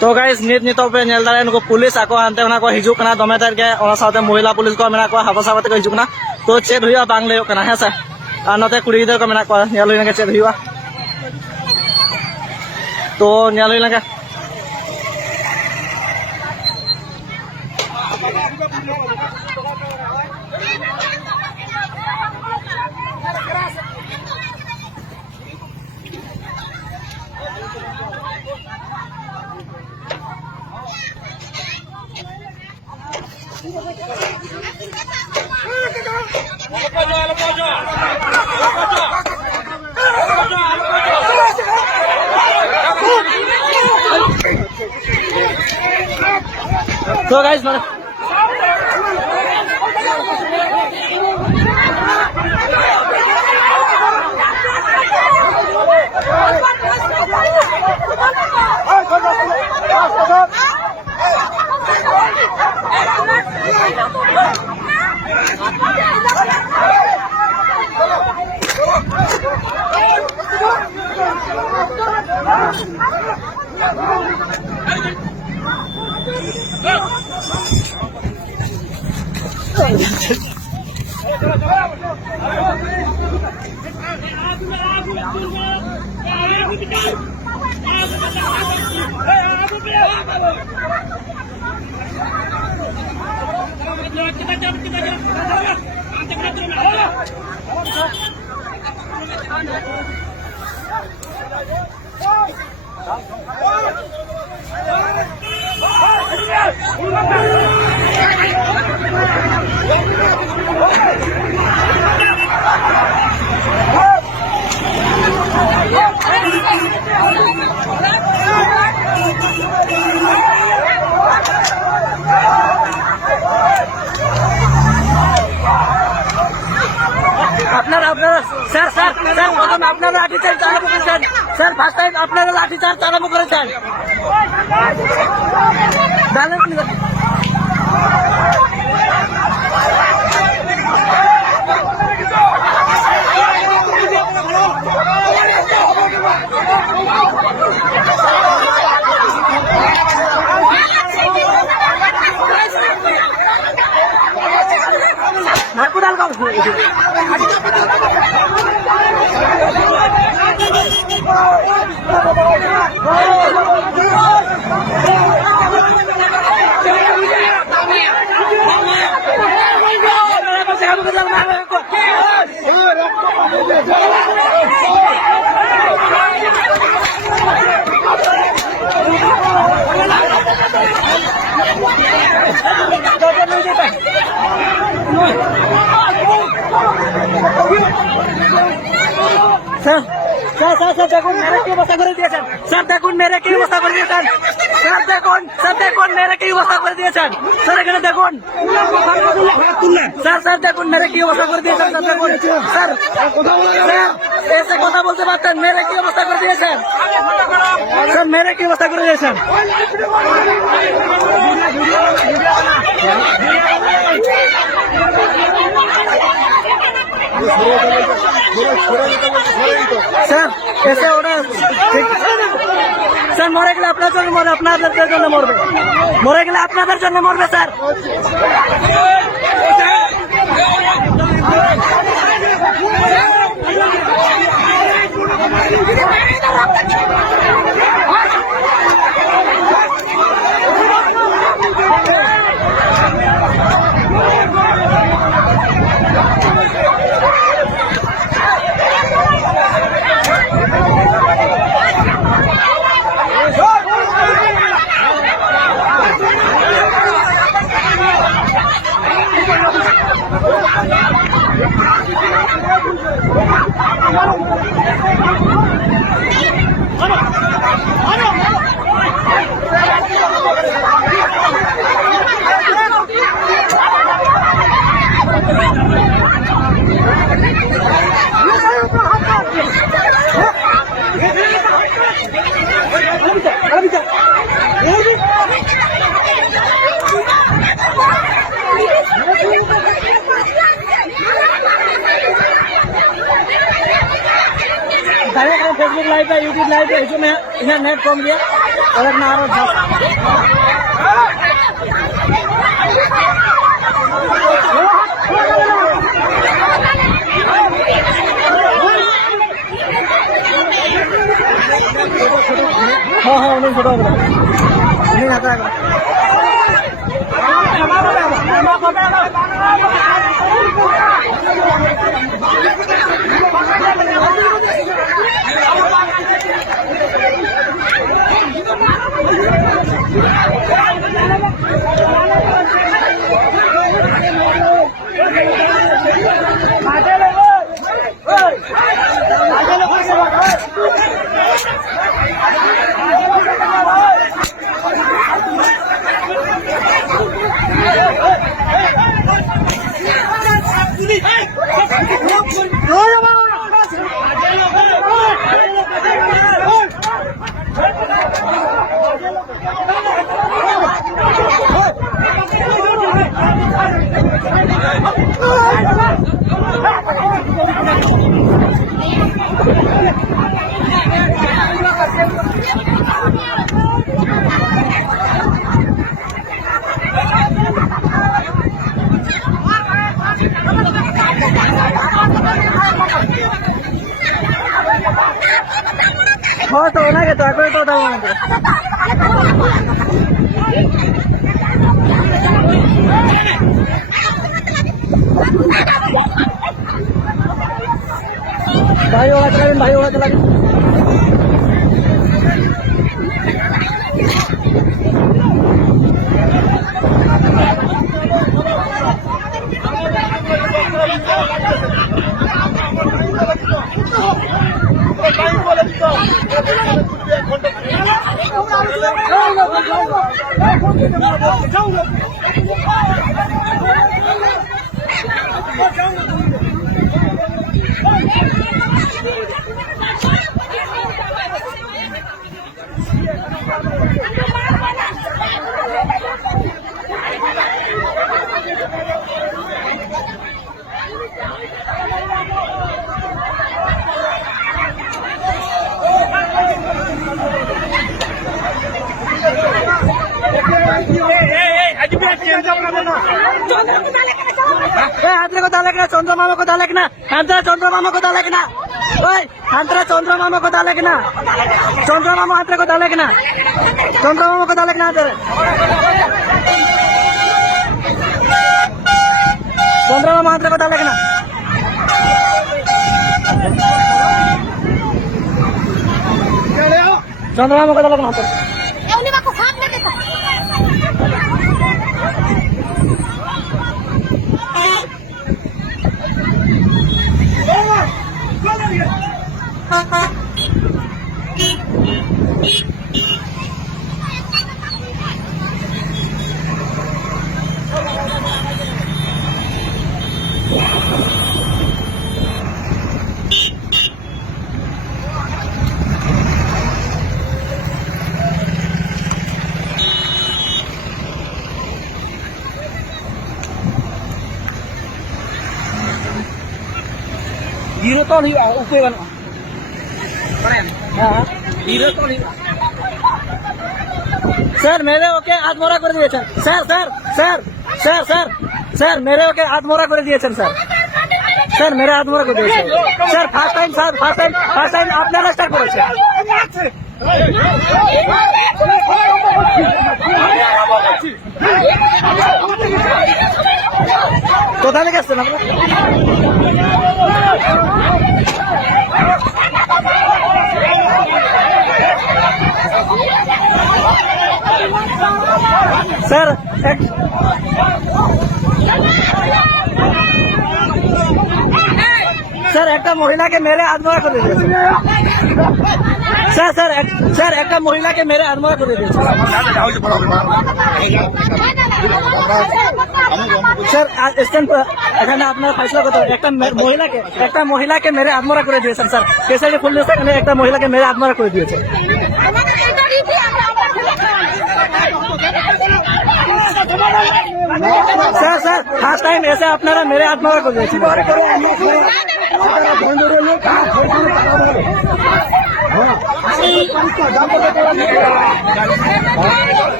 तो गाइस नित पे नेल दारे नुको पुलिस आको हानते होना को हिजुक कना दमे तार के ओना साथे महिला पुलिस को मेना को हाबा साबते को हिजुक ना तो चेक हुआ बांग ले कना है सा आ नते कुड़ी गिदर को मेना को नेल हुई ना चेक हुआ तो नेल हुई ना तो गाइस सर सर सर प्रथम আপনারা লাঠিচার্জ আরম্ভ করেছেন স্যার ফার্স্ট টাইম আপনারা লাঠিচার্জ আরম্ভ করেছেন নাকুদাল গাও सर सर सर सर देखो मेरे की व्यवस्था कर दिया सर देखो मेरे की व्यवस्था कर दिया सर देखो मेरे की व्यवस्था कर दिया सर এখানে দেখুন सर सर देखो मेरे की व्यवस्था कर दिया सर देखो सर ऐसे কথা বলতে পারতেন मेरे की व्यवस्था कर दिया सर मेरे की व्यवस्था कर दिया सर सर ऐसे ऑर्डर सर मरे गেলে আপনার জন্য মরবে আপনাদের জন্য মরবে মরে গেলে আপনাদের জন্য মরবে স্যার फेसबुक लाइव है, यूट्यूब लाइव है, इसमें नेट कम गया অনেক না আরো হ্যাঁ হ্যাঁ অনেক ছোট হবে অনেক হাতে हाँ तो ना के तो आगे तो दावा ना भाई वाला चला चंद्रमा को डाले ना अंतरा चंद्रमा को डाले ना अंतरा चंद्रमा को डाले ना चंद्रमा अंतरा को डाले ना चंद्रमा को डाले ना चंद्रमा अंतरा को डाले ना चंद्रमा को डाले ना Hero to ni upe kan. हाँ hero to ni. सर मेरे ओके आत्मोरा कर दिए sir sir sir sir sir sir मेरे ओके आत्मोरा कर दिए सर सर मेरे आत्मोरा कर दिए सर फर्स्ट टाइम आपने स्टार्ट करो सर কোথা থেকে আসছেন আপনারা স্যার স্যার একটা মহিলাকে মেরে আত্মহত্যা করে দিয়েছে স্যার স্যার স্যার একটা মহিলাকে মেরে আত্মহত্যা করে দিয়েছে স্যার স্ট্যান্ড এখানে আপনার ফয়সলা কত একটা মহিলাকে মেরে আত্মহত্যা করে দিয়েছেন স্যার কেসারি পুলিশ এখানে একটা মহিলাকে মেরে আত্মহত্যা করে দিয়েছে স্যার স্যার ফার্স্ট টাইম এসে আপনারা মেরে আত্মহত্যা করে দিয়েছেন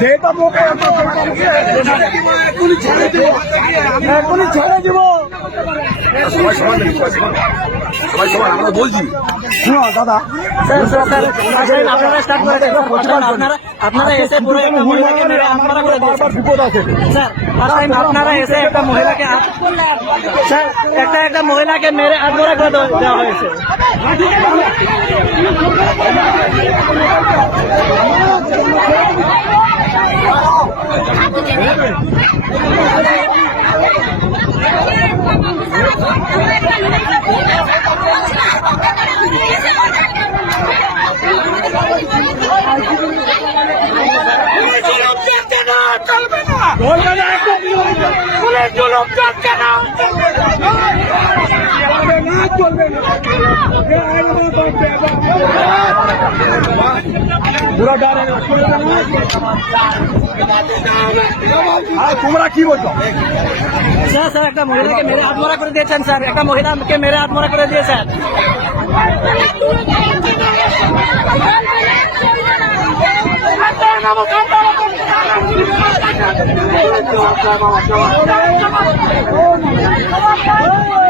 যেটা মুখে এখনই ছেড়ে দিব, এখনই ছেড়ে দিব। সবাই সমান নাকি? সবাই সমান আমরা বলছি। দাদা আপনারা স্টার্ট করেছেন, আপনারা এসে পুরো একটা মহিলাকে মেরে আত্মহত্যা করে দিয়েছেন। বিপদ আছে স্যার ফার্স্ট টাইম আপনারা এসে একটা মহিলাকে স্যার একটা মহিলাকে মেরে আত্মহত্যা করে দেওয়া হয়েছে। তোমরা কি বলছো? স্যার স্যার একটা মহিলাকে মেরে আত্মহত্যা করে দিয়েছেন স্যার, একটা মহিলাকে মেরে আত্মহত্যা করে দিয়েছেন। Oh,